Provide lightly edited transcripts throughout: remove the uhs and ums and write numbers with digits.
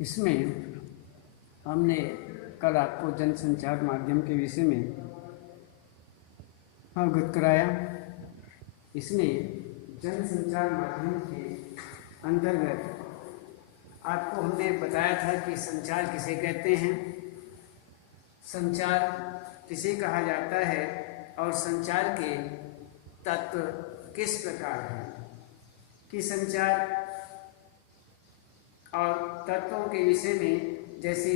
इसमें हमने कल आपको जनसंचार माध्यम के विषय में अवगत कराया। इसमें जनसंचार माध्यम के अंतर्गत आपको हमने बताया था कि संचार किसे कहते हैं, संचार किसे कहा जाता है और संचार के तत्व किस प्रकार हैं, कि संचार और तत्वों के विषय में, जैसे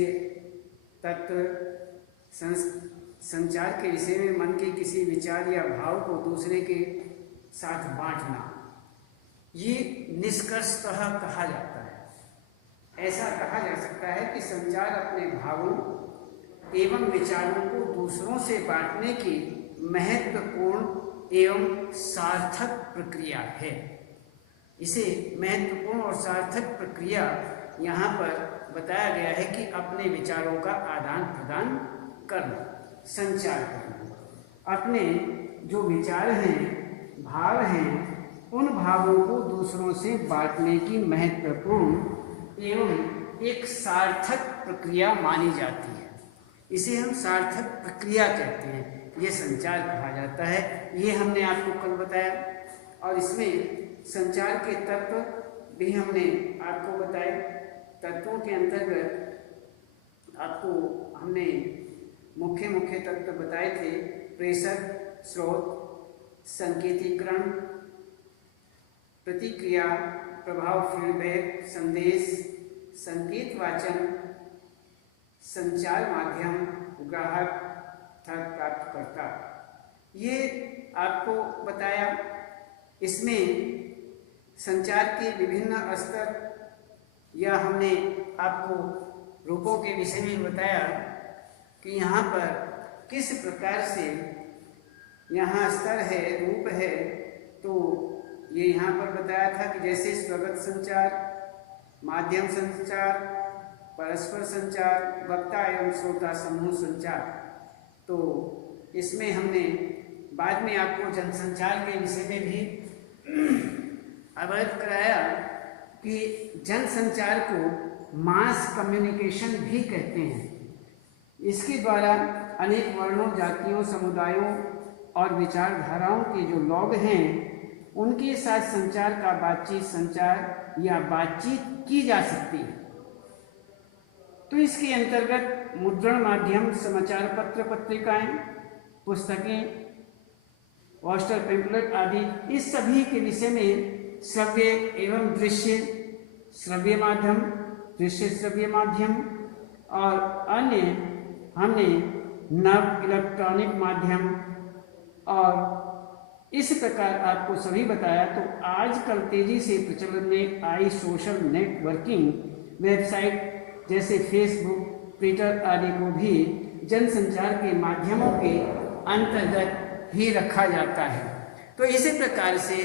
तत्व संचार के विषय में मन के किसी विचार या भाव को दूसरे के साथ बांटना, ये निष्कर्षतः कहा जाता है। ऐसा कहा जा सकता है कि संचार अपने भावों एवं विचारों को दूसरों से बांटने की महत्वपूर्ण एवं सार्थक प्रक्रिया है। इसे महत्वपूर्ण और सार्थक प्रक्रिया यहाँ पर बताया गया है कि अपने विचारों का आदान प्रदान करना, संचार करना। अपने जो विचार हैं, भाव हैं, उन भावों को दूसरों से बांटने की महत्वपूर्ण एवं एक सार्थक प्रक्रिया मानी जाती है। इसे हम सार्थक प्रक्रिया कहते हैं, ये संचार कहा जाता है। ये हमने आपको कल बताया और इसमें संचार के तत्व भी हमने आपको बताए। तत्वों के अंतर्गत आपको हमने मुख्य तत्व बताए थे: प्रेषक, स्रोत, संकेतीकरण, प्रतिक्रिया, प्रभाव, फीडबैक, संदेश, संकेत वाचन, संचार माध्यम, ग्राहक तथा प्राप्तकर्ता, ये आपको बताया। इसमें संचार के विभिन्न स्तर या हमने आपको रूपों के विषय में बताया कि यहाँ पर किस प्रकार से यहाँ स्तर है, रूप है। तो ये यहाँ पर बताया था कि जैसे स्वगत संचार, माध्यम संचार, परस्पर संचार, वक्ता एवं श्रोता समूह संचार। तो इसमें हमने बाद में आपको जनसंचार के विषय में भी अवगत कराया कि जनसंचार को मास कम्युनिकेशन भी कहते हैं। इसके द्वारा अनेक वर्णों, जातियों, समुदायों और विचारधाराओं के जो लोग हैं, उनके साथ संचार का संचार या बातचीत की जा सकती है। तो इसके अंतर्गत मुद्रण माध्यम, समाचार पत्र, पत्रिकाएं, पुस्तकें, पोस्टर, पैम्फलेट आदि, इस सभी के विषय में श्रव्य एवं दृश्य श्रव्य माध्यम, दृश्य श्रव्य माध्यम और अन्य हमने नव इलेक्ट्रॉनिक माध्यम और इस प्रकार आपको सभी बताया। तो आजकल तेजी से प्रचलन में आई सोशल नेटवर्किंग वेबसाइट जैसे फेसबुक, ट्विटर आदि को भी जनसंचार के माध्यमों के अंतर्गत ही रखा जाता है। तो इसी प्रकार से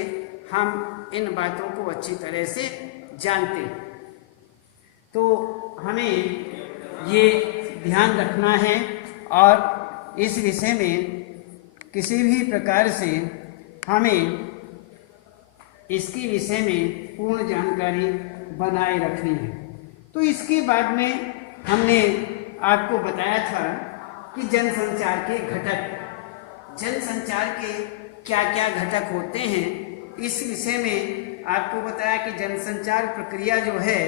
हम इन बातों को अच्छी तरह से जानते हैं। तो हमें ये ध्यान रखना है और इस विषय में किसी भी प्रकार से हमें इसके विषय में पूर्ण जानकारी बनाए रखनी है। तो इसके बाद में हमने आपको बताया था कि जनसंचार के घटक, जनसंचार के क्या क्या घटक होते हैं। इस विषय में आपको बताया कि जनसंचार प्रक्रिया जो है,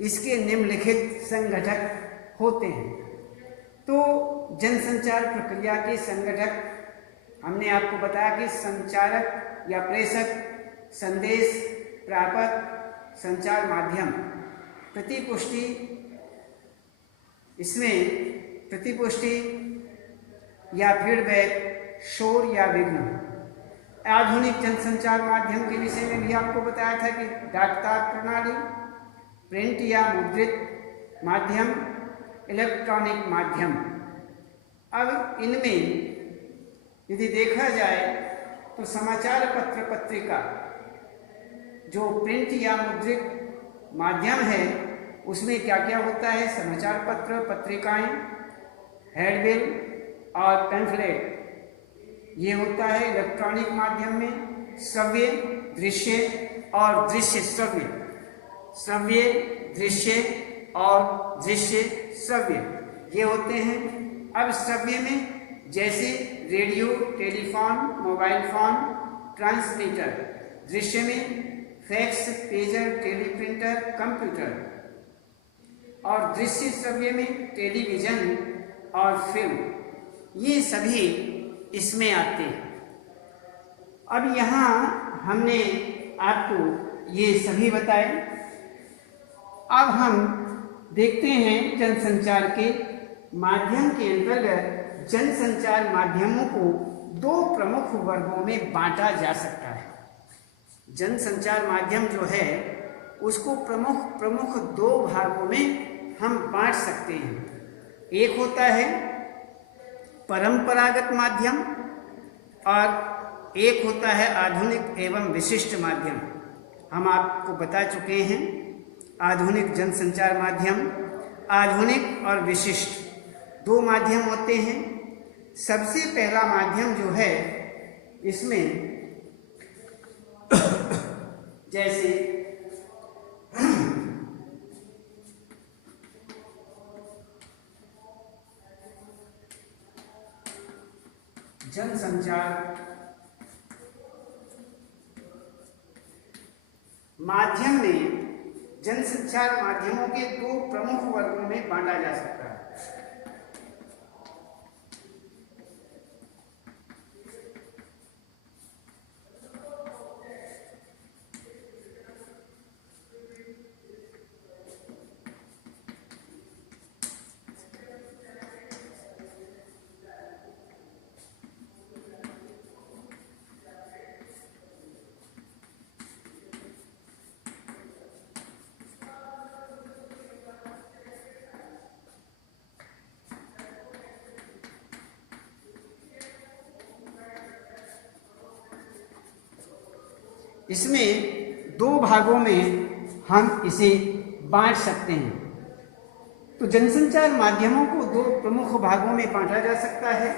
इसके निम्नलिखित संघटक होते हैं। तो जनसंचार प्रक्रिया के संघटक हमने आपको बताया कि संचारक या प्रेषक, संदेश प्रापक, संचार माध्यम, प्रतिपुष्टि, इसमें प्रतिपुष्टि या फीडबैक, शोर या विघ्न। आधुनिक जनसंचार माध्यम के विषय में भी आपको बताया था कि डाकतार प्रणाली, प्रिंट या मुद्रित माध्यम, इलेक्ट्रॉनिक माध्यम। अब इनमें यदि देखा जाए तो समाचार पत्र, पत्रिका जो प्रिंट या मुद्रित माध्यम है, उसमें क्या क्या होता है? समाचार पत्र, पत्रिकाएं, हैंडबिल और पैम्फलेट, ये होता है इलेक्ट्रॉनिक माध्यम में श्रव्य, दृश्य और दृश्य श्रव्य, श्रव्य दृश्य और दृश्य श्रव्य ये होते हैं। अब श्रव्य में जैसे radio, telephone, mobile phone, transmitter. दृश्य में फैक्स, पेजर, टेलीप्रिंटर, कंप्यूटर। और दृश्य श्रव्य में टेलीविजन और फिल्म, ये सभी इसमें आते हैं। अब यहाँ हमने आपको ये सभी बताए। अब हम देखते हैं जनसंचार के माध्यम के अंतर्गत जनसंचार माध्यमों को दो प्रमुख वर्गों में बांटा जा सकता है। जनसंचार माध्यम जो है उसको प्रमुख दो भागों में हम बांट सकते हैं। एक होता है परंपरागत माध्यम और एक होता है आधुनिक एवं विशिष्ट माध्यम। हम आपको बता चुके हैं आधुनिक जनसंचार माध्यम, आधुनिक और विशिष्ट दो माध्यम होते हैं। सबसे पहला माध्यम जो है इसमें जैसे जनसंचार माध्यम में जनसंचार माध्यमों के दो प्रमुख वर्गों में बांटा जा सकता है। इसमें दो भागों में हम इसे बांट सकते हैं। तो जनसंचार माध्यमों को दो प्रमुख भागों में बांटा जा सकता है।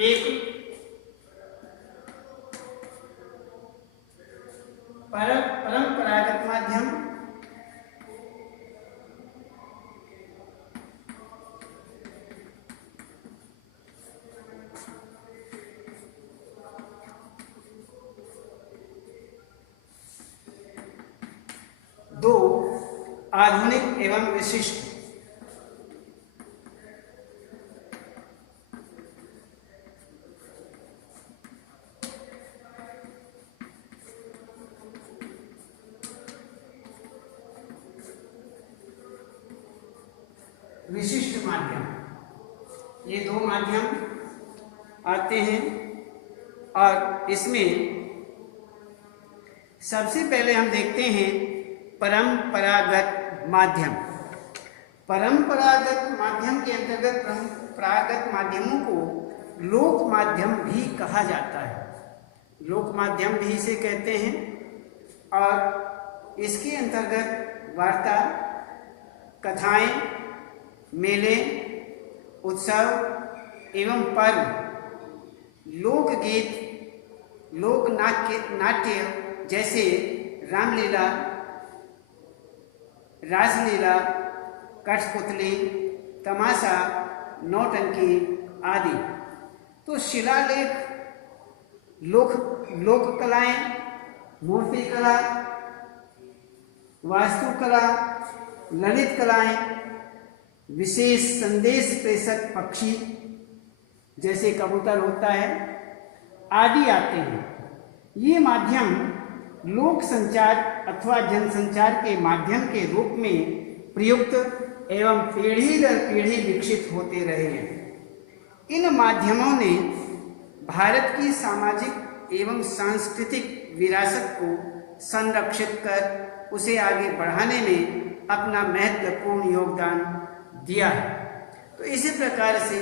एक परंपरागत माध्यम, दो आधुनिक एवं विशिष्ट। विशिष्ट माध्यम, ये दो माध्यम आते हैं और इसमें सबसे पहले हम देखते हैं परंपरागत माध्यम। परंपरागत माध्यम के अंतर्गत परंपरागत माध्यमों को लोक माध्यम भी कहा जाता है। लोक माध्यम भी इसे कहते हैं और इसके अंतर्गत वार्ता, कथाएं, मेले, उत्सव एवं पर्व, लोकगीत, लोक नाट्य जैसे रामलीला, रासलीला, कठपुतली, तमाशा, नौटंकी आदि। तो शिलालेख, लोक कलाएं, मूर्ति कला, वास्तुकला, ललित कलाएं, विशेष संदेश प्रेषक पक्षी जैसे कबूतर होता है आदि आते हैं। ये माध्यम लोक संचार अथवा जनसंचार के माध्यम के रूप में प्रयुक्त एवं पीढ़ी दर पीढ़ी विकसित होते रहे हैं। इन माध्यमों ने भारत की सामाजिक एवं सांस्कृतिक विरासत को संरक्षित कर उसे आगे बढ़ाने में अपना महत्वपूर्ण योगदान दिया है। तो इसी प्रकार से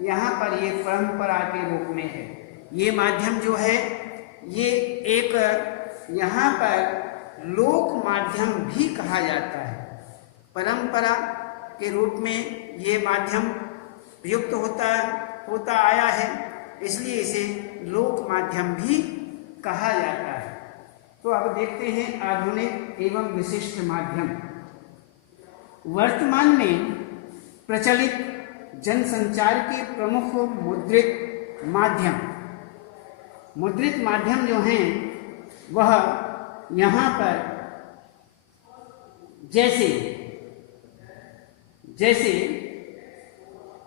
यहाँ पर ये परंपरा के रूप में है। ये माध्यम जो है ये एक यहाँ पर लोक माध्यम भी कहा जाता है। परंपरा के रूप में ये माध्यम प्रयुक्त होता आया है इसलिए इसे लोक माध्यम भी कहा जाता है। तो अब देखते हैं आधुनिक एवं विशिष्ट माध्यम। वर्तमान में प्रचलित जनसंचार के प्रमुख मुद्रित माध्यम जो हैं वह यहाँ पर जैसे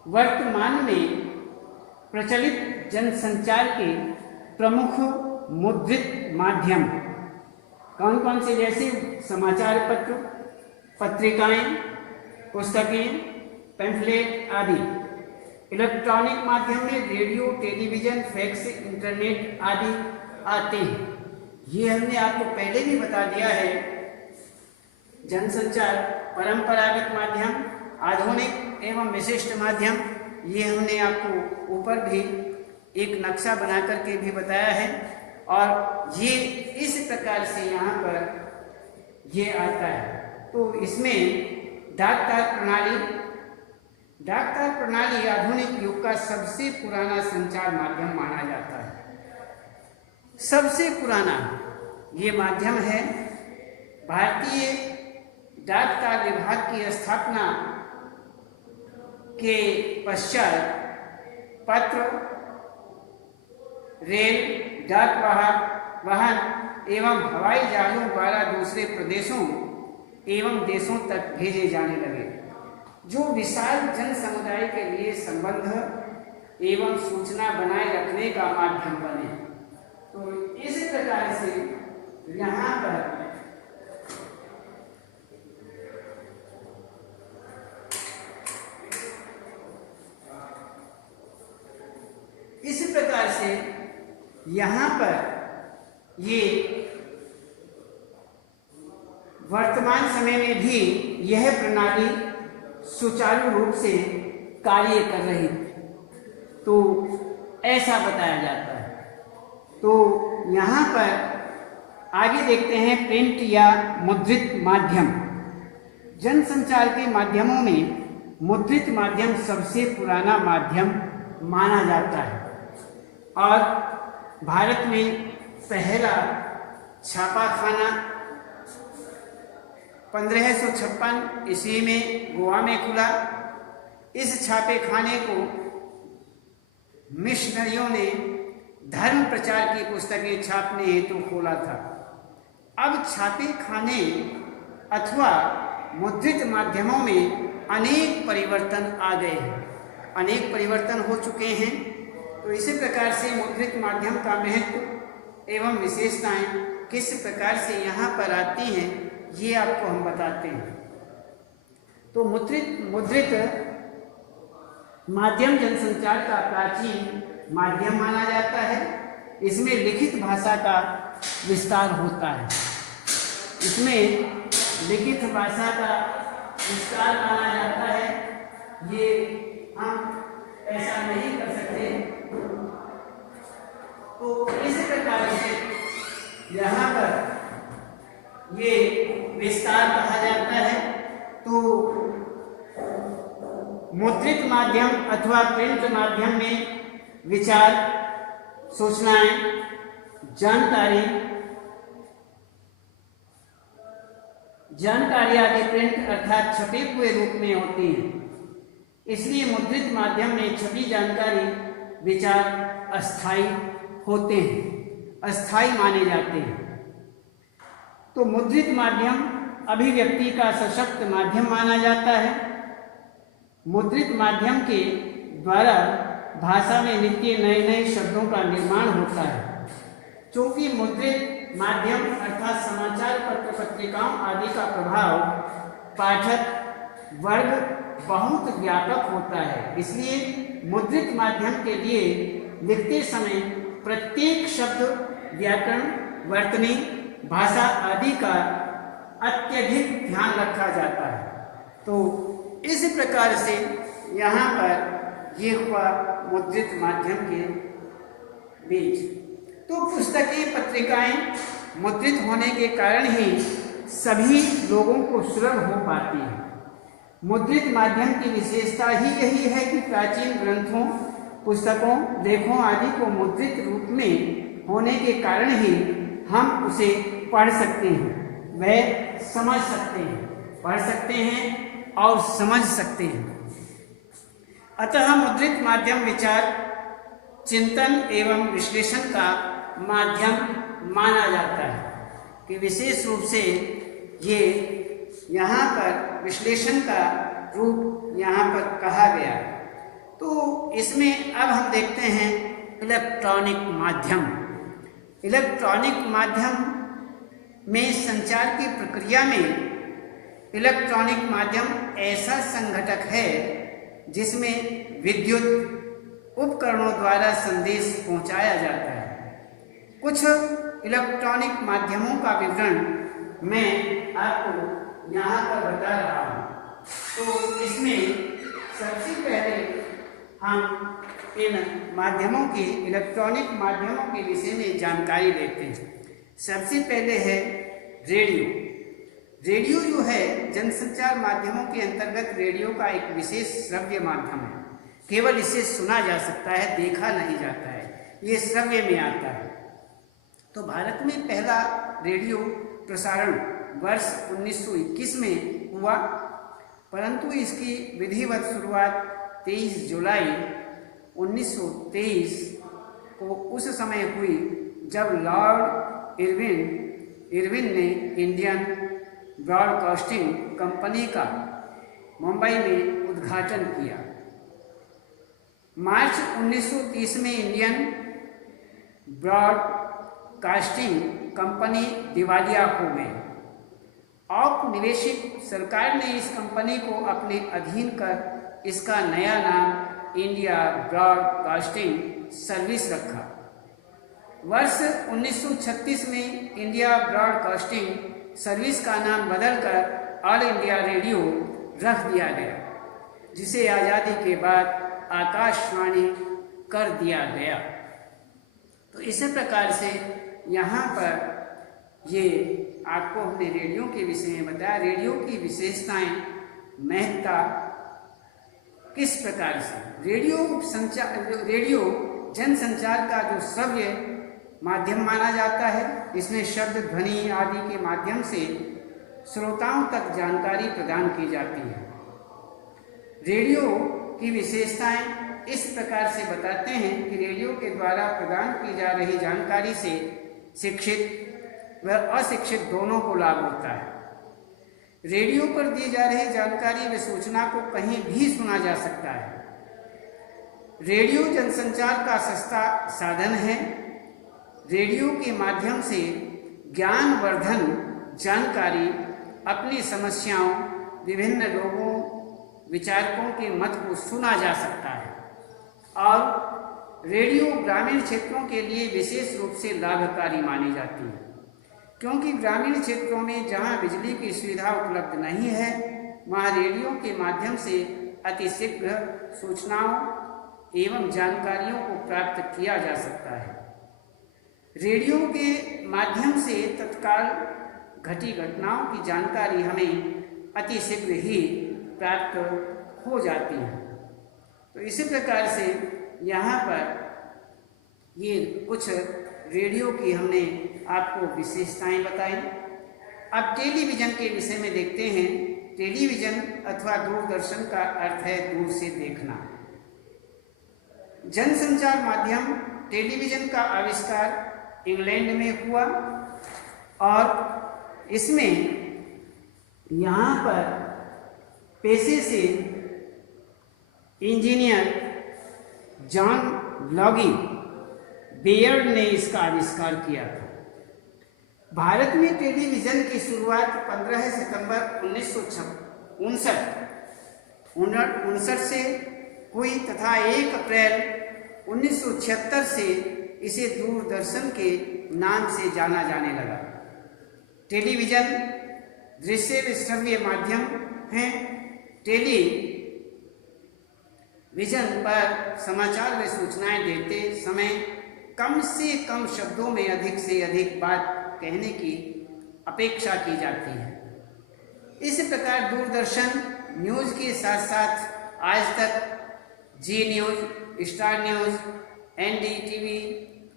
वर्तमान में प्रचलित जनसंचार के प्रमुख मुद्रित माध्यम कौन कौन से, जैसे समाचार पत्र, पत्रिकाएं, पुस्तकें, पैम्फलेट आदि। इलेक्ट्रॉनिक माध्यम में रेडियो, टेलीविजन, फैक्स, इंटरनेट आदि आते हैं। ये हमने आपको पहले भी बता दिया है। जनसंचार, परंपरागत माध्यम, आधुनिक एवं विशिष्ट माध्यम, ये हमने आपको ऊपर भी एक नक्शा बना करके भी बताया है। और ये इस प्रकार से यहाँ पर ये आता है। तो इसमें डाकतार प्रणाली आधुनिक युग का सबसे पुराना संचार माध्यम माना जाता है। सबसे पुराना ये माध्यम है। भारतीय डाकतार विभाग की स्थापना के पश्चात पत्र, रेल, डाक वाहन एवं हवाई जहाजों द्वारा दूसरे प्रदेशों एवं देशों तक भेजे जाने लगे, जो विशाल जन समुदाय के लिए संबंध एवं सूचना बनाए रखने का माध्यम बने। तो इस प्रकार से यहाँ पर यहाँ पर ये वर्तमान समय में भी यह प्रणाली सुचारू रूप से कार्य कर रही है, तो ऐसा बताया जाता है। तो यहाँ पर आगे देखते हैं प्रिंट या मुद्रित माध्यम। जनसंचार के माध्यमों में मुद्रित माध्यम सबसे पुराना माध्यम माना जाता है और भारत में पहला छापाखाना 1556 ईस्वी में गोवा में खुला। इस छापे खाने को मिशनरियों ने धर्म प्रचार की पुस्तकें छापने हेतु खोला था। अब छापे खाने अथवा मुद्रित माध्यमों में अनेक परिवर्तन आ गए हैं, अनेक परिवर्तन हो चुके हैं। तो इसी प्रकार से मुद्रित माध्यम का महत्व एवं विशेषताएं किस प्रकार से यहाँ पर आती हैं, ये आपको हम बताते हैं। तो मुद्रित माध्यम जनसंचार का प्राचीन माध्यम माना जाता है। इसमें लिखित भाषा का विस्तार होता है। इसमें लिखित भाषा का विस्तार माना जाता है। ये हम ऐसा नहीं कर सकते। तो इस प्रकार से यहाँ पर ये विस्तार कहा जाता है। तो मुद्रित माध्यम अथवा प्रिंट माध्यम में विचार, सूचनाएं, जानकारी आदि प्रिंट अर्थात छपे हुए रूप में होती है। इसलिए मुद्रित माध्यम में छपी जानकारी, विचार अस्थायी होते हैं, अस्थायी माने जाते हैं। तो मुद्रित माध्यम अभिव्यक्ति का सशक्त माध्यम माना जाता है। मुद्रित माध्यम के द्वारा भाषा में नित्य नए नए शब्दों का निर्माण होता है। क्योंकि मुद्रित माध्यम अर्थात समाचार पत्र, पत्रिकाओं आदि का प्रभाव पाठक वर्ग बहुत व्यापक होता है, इसलिए मुद्रित माध्यम के लिए लिखते समय प्रत्येक शब्द, व्याकरण, वर्तनी, भाषा आदि का अत्यधिक ध्यान रखा जाता है। तो इस प्रकार से यहाँ पर ये हुआ मुद्रित माध्यम के बीच। तो पुस्तकें, पत्रिकाएं मुद्रित होने के कारण ही सभी लोगों को सुलभ हो पाती हैं। मुद्रित माध्यम की विशेषता ही यही है कि प्राचीन ग्रंथों पुस्तकों, लेखों आदि को मुद्रित रूप में होने के कारण ही हम उसे पढ़ सकते हैं, वह समझ सकते हैं, पढ़ सकते हैं और समझ सकते हैं। अतः मुद्रित माध्यम विचार, चिंतन एवं विश्लेषण का माध्यम माना जाता है कि विशेष रूप से ये यहाँ पर विश्लेषण का रूप यहाँ पर कहा गया। तो इसमें अब हम देखते हैं इलेक्ट्रॉनिक माध्यम। इलेक्ट्रॉनिक माध्यम में संचार की प्रक्रिया में इलेक्ट्रॉनिक माध्यम ऐसा संघटक है जिसमें विद्युत उपकरणों द्वारा संदेश पहुंचाया जाता है। कुछ इलेक्ट्रॉनिक माध्यमों का विवरण मैं आपको यहाँ पर बता रहा हूँ। तो इसमें सबसे पहले हम इन माध्यमों की, इलेक्ट्रॉनिक माध्यमों के विषय में जानकारी लेते हैं। सबसे पहले है रेडियो। रेडियो जो है जनसंचार माध्यमों के अंतर्गत रेडियो का एक विशेष श्रव्य माध्यम है। केवल इसे सुना जा सकता है, देखा नहीं जाता है, ये श्रव्य में आता है। तो भारत में पहला रेडियो प्रसारण वर्ष 1921 में हुआ, परंतु इसकी विधिवत शुरुआत 23 जुलाई 1923 को उस समय हुई जब लॉर्ड इरविन ने इंडियन ब्रॉडकास्टिंग कंपनी का मुंबई में उद्घाटन किया। मार्च 1930 में इंडियन ब्रॉडकास्टिंग कंपनी दिवालिया हो गई। औपनिवेशिक सरकार ने इस कंपनी को अपने अधीन कर इसका नया नाम इंडिया ब्रॉडकास्टिंग सर्विस रखा। वर्ष 1936 में इंडिया ब्रॉडकास्टिंग सर्विस का नाम बदलकर ऑल इंडिया रेडियो रख दिया गया, जिसे आज़ादी के बाद आकाशवाणी कर दिया गया। तो इसी प्रकार से यहाँ पर ये आपको हमने रेडियो के विषय में बताया। रेडियो की विशेषताएं, महत्ता किस प्रकार से। रेडियो जनसंचार का जो श्रव्य माध्यम माना जाता है। इसमें शब्द, ध्वनि आदि के माध्यम से श्रोताओं तक जानकारी प्रदान की जाती है। रेडियो की विशेषताएं इस प्रकार से बताते हैं कि रेडियो के द्वारा प्रदान की जा रही जानकारी से शिक्षित व अशिक्षित दोनों को लाभ होता है। रेडियो पर दी जा रही जानकारी व सूचना को कहीं भी सुना जा सकता है। रेडियो जनसंचार का सस्ता साधन है। रेडियो के माध्यम से ज्ञानवर्धन जानकारी, अपनी समस्याओं, विभिन्न लोगों, विचारकों के मत को सुना जा सकता है। और रेडियो ग्रामीण क्षेत्रों के लिए विशेष रूप से लाभकारी मानी जाती है, क्योंकि ग्रामीण क्षेत्रों में जहां बिजली की सुविधा उपलब्ध नहीं है, वहां रेडियो के माध्यम से अतिशीघ्र सूचनाओं एवं जानकारियों को प्राप्त किया जा सकता है। रेडियो के माध्यम से तत्काल घटी घटनाओं की जानकारी हमें अतिशीघ्र ही प्राप्त हो जाती है। तो इसी प्रकार से यहाँ पर ये कुछ रेडियो की हमने आपको विशेषताएं बताई। अब टेलीविज़न के विषय में देखते हैं। टेलीविज़न अथवा दूरदर्शन का अर्थ है दूर से देखना। जनसंचार माध्यम टेलीविज़न का आविष्कार इंग्लैंड में हुआ और इसमें यहाँ पर पेशे से इंजीनियर जॉन लोगी बेयर्ड ने इसका आविष्कार किया था। भारत में टेलीविज़न की शुरुआत 15 सितंबर 1959 से हुई तथा 1 अप्रैल 1976 से इसे दूरदर्शन के नाम से जाना जाने लगा। टेलीविज़न दृश्य श्रव्य माध्यम है। टेलीविज़न पर समाचार व सूचनाएं देते समय कम से कम शब्दों में अधिक से अधिक बात कहने की अपेक्षा की जाती है। इस प्रकार दूरदर्शन न्यूज़ के साथ साथ आज तक जी न्यूज़, स्टार न्यूज़, NDTV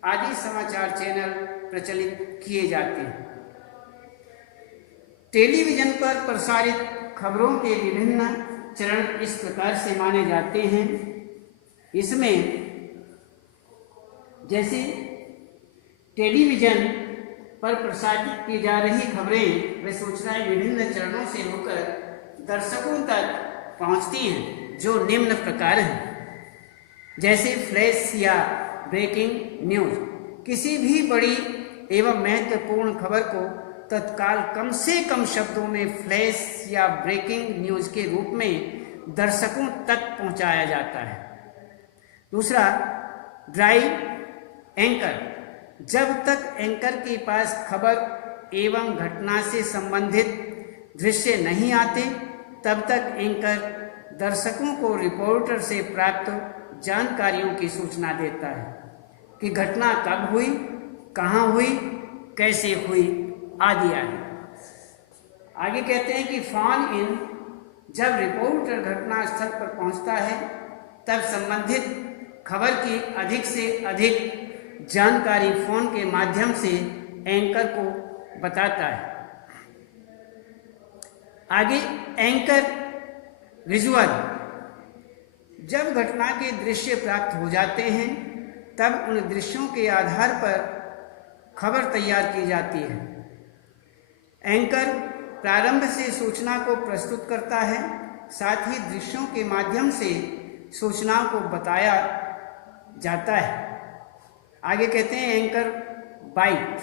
आदि समाचार चैनल प्रचलित किए जाते हैं। टेलीविज़न पर प्रसारित खबरों के विभिन्न चरण इस प्रकार से माने जाते हैं। इसमें जैसे टेलीविज़न पर प्रसारित की जा रही खबरें व सूचनाएं विभिन्न चरणों से होकर दर्शकों तक पहुंचती हैं, जो निम्न प्रकार हैं। जैसे फ्लैश या ब्रेकिंग न्यूज़, किसी भी बड़ी एवं महत्वपूर्ण खबर को तत्काल कम से कम शब्दों में फ्लैश या ब्रेकिंग न्यूज़ के रूप में दर्शकों तक पहुंचाया जाता है। दूसरा, ड्राइव एंकर, जब तक एंकर के पास खबर एवं घटना से संबंधित दृश्य नहीं आते, तब तक एंकर दर्शकों को रिपोर्टर से प्राप्त जानकारियों की सूचना देता है कि घटना कब हुई, कहाँ हुई, कैसे हुई आदि आदि। आगे कहते हैं कि फोन इन, जब रिपोर्टर घटना स्थल पर पहुंचता है तब संबंधित खबर की अधिक से अधिक जानकारी फोन के माध्यम से एंकर को बताता है। आगे एंकर विजुअल, जब घटना के दृश्य प्राप्त हो जाते हैं तब उन दृश्यों के आधार पर खबर तैयार की जाती है। एंकर प्रारंभ से सूचना को प्रस्तुत करता है, साथ ही दृश्यों के माध्यम से सूचनाओं को बताया जाता है। आगे कहते हैं एंकर बाइट,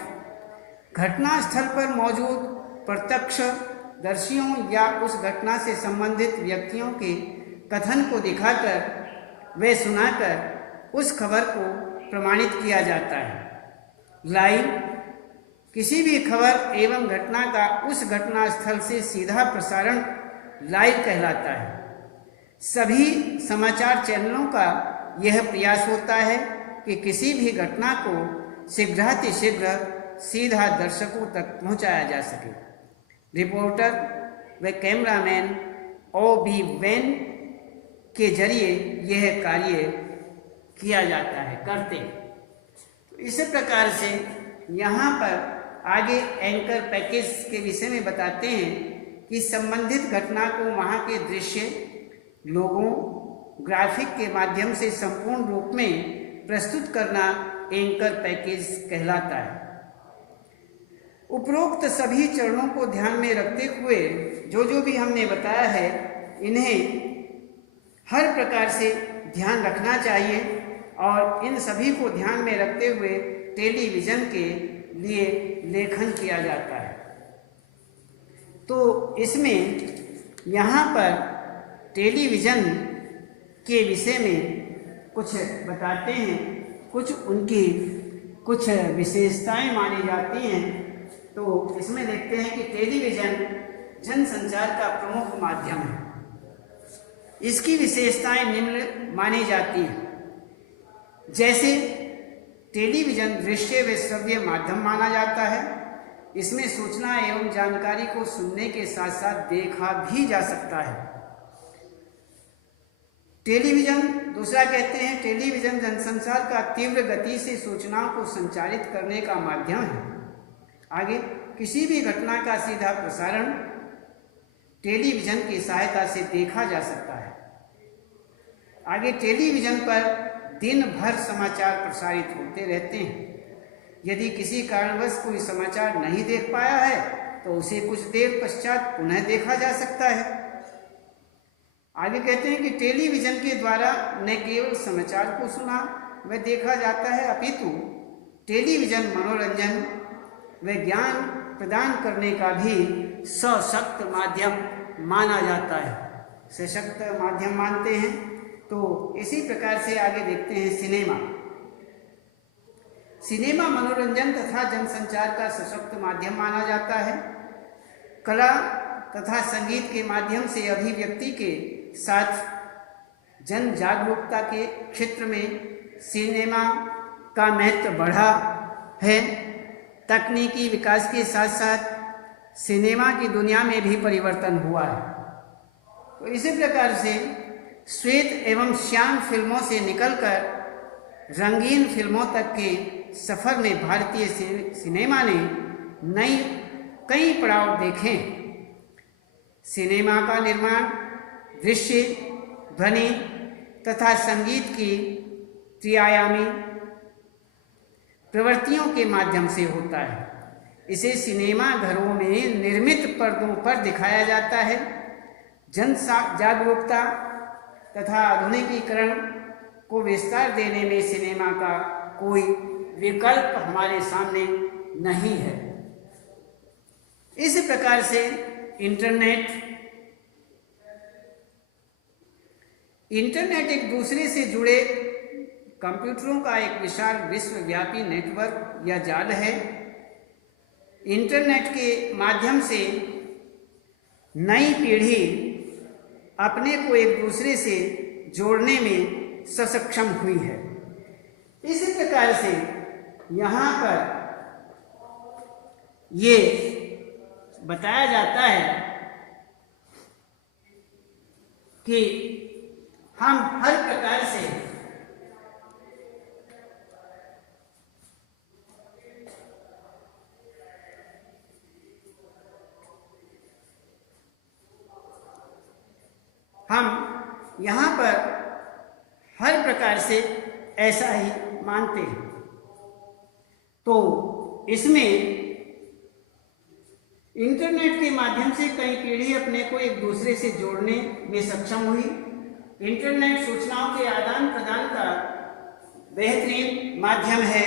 घटना स्थल पर मौजूद प्रत्यक्षदर्शियों या उस घटना से संबंधित व्यक्तियों के कथन को दिखाकर व सुनाकर उस खबर को प्रमाणित किया जाता है। लाइव, किसी भी खबर एवं घटना का उस घटना स्थल से सीधा प्रसारण लाइव कहलाता है। सभी समाचार चैनलों का यह प्रयास होता है कि किसी भी घटना को शीघ्रातिशीघ्र सीधा दर्शकों तक पहुंचाया जा सके। रिपोर्टर व कैमरामैन OB वैन के जरिए यह कार्य किया जाता है, करते। तो इसी प्रकार से यहाँ पर आगे एंकर पैकेज के विषय में बताते हैं कि संबंधित घटना को वहाँ के दृश्य, लोगों, ग्राफिक के माध्यम से संपूर्ण रूप में प्रस्तुत करना एंकर पैकेज कहलाता है। उपरोक्त सभी चरणों को ध्यान में रखते हुए जो भी हमने बताया है, इन्हें हर प्रकार से ध्यान रखना चाहिए और इन सभी को ध्यान में रखते हुए टेलीविज़न के लिए लेखन किया जाता है। तो इसमें यहाँ पर टेलीविज़न के विषय में कुछ बताते हैं, कुछ उनकी कुछ विशेषताएं मानी जाती हैं। तो इसमें देखते हैं कि टेलीविज़न जनसंचार का प्रमुख माध्यम है। इसकी विशेषताएं निम्न मानी जाती हैं। जैसे टेलीविज़न दृश्य व श्रव्य माध्यम माना जाता है। इसमें सूचना एवं जानकारी को सुनने के साथ साथ देखा भी जा सकता है। टेलीविज़न, दूसरा कहते हैं टेलीविज़न जनसंचार का तीव्र गति से सूचनाओं को संचारित करने का माध्यम है। आगे, किसी भी घटना का सीधा प्रसारण टेलीविज़न की सहायता से देखा जा सकता है। आगे, टेलीविज़न पर दिन भर समाचार प्रसारित होते रहते हैं। यदि किसी कारणवश कोई समाचार नहीं देख पाया है तो उसे कुछ देर पश्चात पुनः देखा जा सकता है। आगे कहते हैं कि टेलीविज़न के द्वारा न केवल समाचार को सुना व देखा जाता है, अपितु टेलीविज़न मनोरंजन व ज्ञान प्रदान करने का भी सशक्त माध्यम माना जाता है, सशक्त माध्यम मानते हैं। तो इसी प्रकार से आगे देखते हैं सिनेमा। सिनेमा मनोरंजन तथा जनसंचार का सशक्त माध्यम माना जाता है। कला तथा संगीत के माध्यम से अभिव्यक्ति के साथ जन जागरूकता के क्षेत्र में सिनेमा का महत्व बढ़ा है। तकनीकी विकास के साथ साथ सिनेमा की दुनिया में भी परिवर्तन हुआ है। तो इसी प्रकार से श्वेत एवं श्याम फिल्मों से निकलकर रंगीन फिल्मों तक के सफर में भारतीय सिनेमा ने कई पड़ाव देखे। सिनेमा का निर्माण दृश्य, ध्वनि तथा संगीत की त्रिआयामी प्रवृत्तियों के माध्यम से होता है। इसे सिनेमा घरों में निर्मित पर्दों पर दिखाया जाता है। जन जागरूकता तथा आधुनिकीकरण को विस्तार देने में सिनेमा का कोई विकल्प हमारे सामने नहीं है। इस प्रकार से इंटरनेट एक दूसरे से जुड़े कंप्यूटरों का एक विशाल विश्वव्यापी नेटवर्क या जाल है। इंटरनेट के माध्यम से नई पीढ़ी अपने को एक दूसरे से जोड़ने में सक्षम हुई है। इसी प्रकार से यहाँ पर ये बताया जाता है कि हम हर प्रकार से यहाँ पर हर प्रकार से ऐसा ही मानते हैं। तो इसमें इंटरनेट के माध्यम से कई पीढ़ी अपने को एक दूसरे से जोड़ने में सक्षम हुई। इंटरनेट सूचनाओं के आदान प्रदान का बेहतरीन माध्यम है।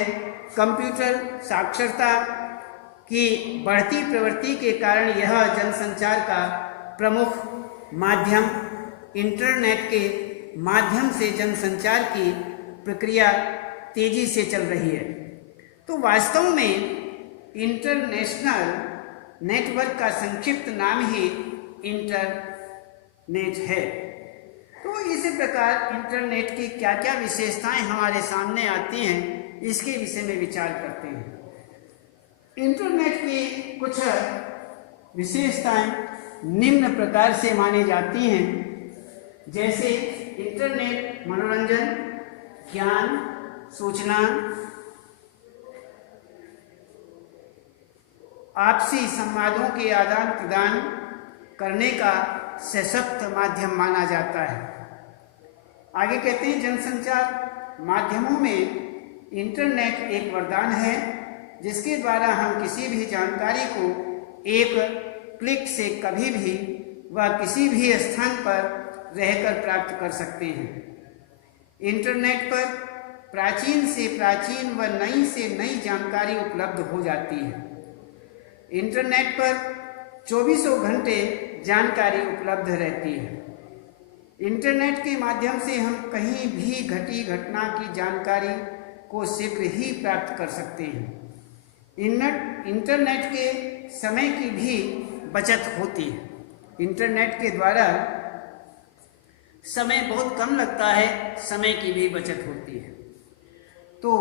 कंप्यूटर साक्षरता की बढ़ती प्रवृत्ति के कारण यह जनसंचार का प्रमुख माध्यम इंटरनेट के माध्यम से जनसंचार की प्रक्रिया तेजी से चल रही है। तो वास्तव में इंटरनेशनल नेटवर्क का संक्षिप्त नाम ही इंटरनेट है। तो इस प्रकार इंटरनेट की क्या क्या विशेषताएं हमारे सामने आती हैं, इसके विषय में विचार करते हैं। इंटरनेट की कुछ विशेषताएं निम्न प्रकार से मानी जाती हैं, जैसे इंटरनेट मनोरंजन, ज्ञान, सूचना, आपसी संवादों के आदान प्रदान करने का सशक्त माध्यम माना जाता है। आगे कहते हैं जनसंचार माध्यमों में इंटरनेट एक वरदान है, जिसके द्वारा हम किसी भी जानकारी को एक क्लिक से कभी भी व किसी भी स्थान पर रहकर प्राप्त कर सकते हैं। इंटरनेट पर प्राचीन से प्राचीन व नई से नई जानकारी उपलब्ध हो जाती है। इंटरनेट पर 24 घंटे जानकारी उपलब्ध रहती है। इंटरनेट के माध्यम से हम कहीं भी घटी घटना की जानकारी को शीघ्र ही प्राप्त कर सकते हैं। इंटरनेट के समय की भी बचत होती है। इंटरनेट के द्वारा समय बहुत कम लगता है, समय की भी बचत होती है। तो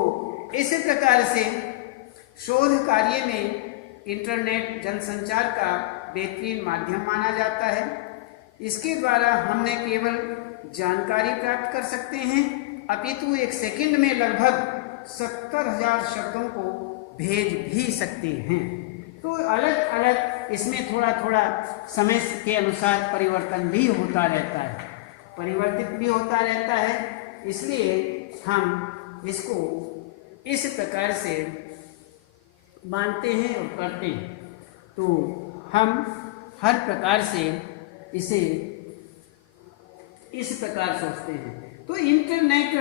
इस प्रकार से शोध कार्य में इंटरनेट जनसंचार का बेहतरीन माध्यम माना जाता है। इसके द्वारा हम न केवल जानकारी प्राप्त कर सकते हैं, अपितु एक सेकंड में लगभग 70,000 शब्दों को भेज भी सकते हैं। तो अलग अलग इसमें थोड़ा थोड़ा समय के अनुसार परिवर्तन भी होता रहता है, परिवर्तित भी होता रहता है। इसलिए हम इसको इस प्रकार से मानते हैं और करते हैं। तो हम हर प्रकार से इसे इस प्रकार सोचते हैं। तो इंटरनेट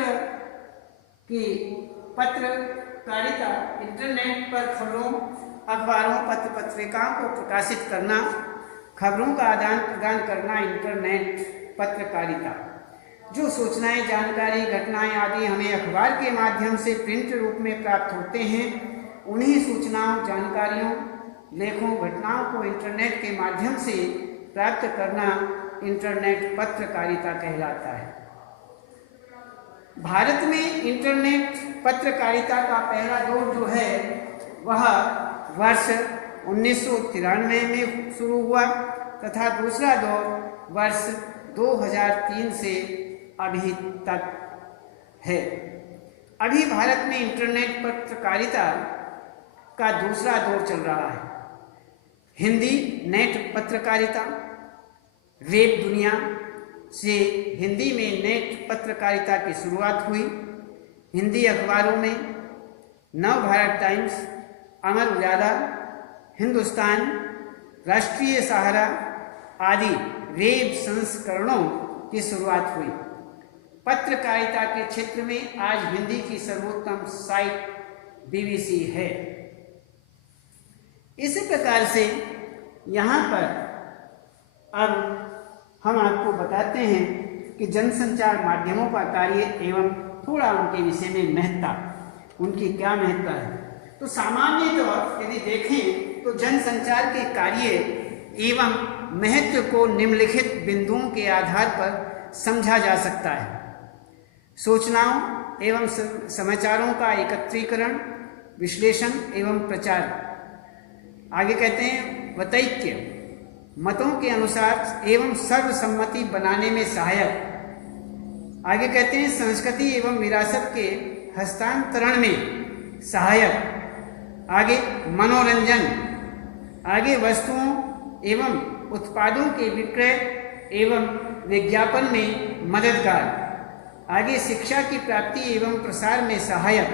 की पत्रकारिता, इंटरनेट पर खबरों, अखबारों, पत्र पत्रिकाओं को प्रकाशित करना, खबरों का आदान प्रदान करना इंटरनेट पत्रकारिता। जो सूचनाएं, जानकारी, घटनाएं आदि हमें अखबार के माध्यम से प्रिंट रूप में प्राप्त होते हैं, उन्हीं सूचनाओं, जानकारियों, लेखों, घटनाओं को इंटरनेट के माध्यम से प्राप्त करना इंटरनेट पत्रकारिता कहलाता है। भारत में इंटरनेट पत्रकारिता का पहला दौर जो है वह वर्ष 1993 में शुरू हुआ तथा दूसरा दौर वर्ष 2003 से अभी तक है। अभी भारत में इंटरनेट पत्रकारिता का दूसरा दौर चल रहा है। हिंदी नेट पत्रकारिता, वेब दुनिया से हिंदी में नेट पत्रकारिता की शुरुआत हुई। हिंदी अखबारों में नव भारत टाइम्स, अमर उजाला, हिंदुस्तान, राष्ट्रीय सहारा आदि वेब संस्करणों की शुरुआत हुई। पत्रकारिता के क्षेत्र में आज हिंदी की सर्वोत्तम साइट बीबीसी है। इसी प्रकार से यहाँ पर अब हम आपको बताते हैं कि जनसंचार माध्यमों का कार्य एवं थोड़ा उनके विषय में महत्ता, उनकी क्या महत्ता है। तो सामान्य तौर यदि देखें तो जनसंचार के कार्य एवं महत्व को निम्नलिखित बिंदुओं के आधार पर समझा जा सकता है। सूचनाओं एवं समाचारों का एकत्रीकरण, विश्लेषण एवं प्रचार। आगे कहते हैं वतैक्य, मतों के अनुसार एवं सर्वसम्मति बनाने में सहायक। आगे कहते हैं संस्कृति एवं विरासत के हस्तांतरण में सहायक। आगे मनोरंजन। आगे वस्तुओं एवं उत्पादों के विक्रय एवं विज्ञापन में मददगार। आगे शिक्षा की प्राप्ति एवं प्रसार में सहायक।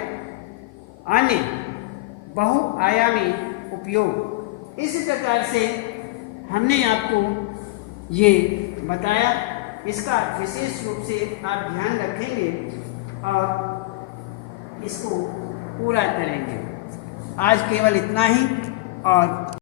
अन्य बहुआयामी उपयोग। इस प्रकार से हमने आपको ये बताया। इसका विशेष रूप से आप ध्यान रखेंगे और इसको पूरा करेंगे। आज केवल इतना ही और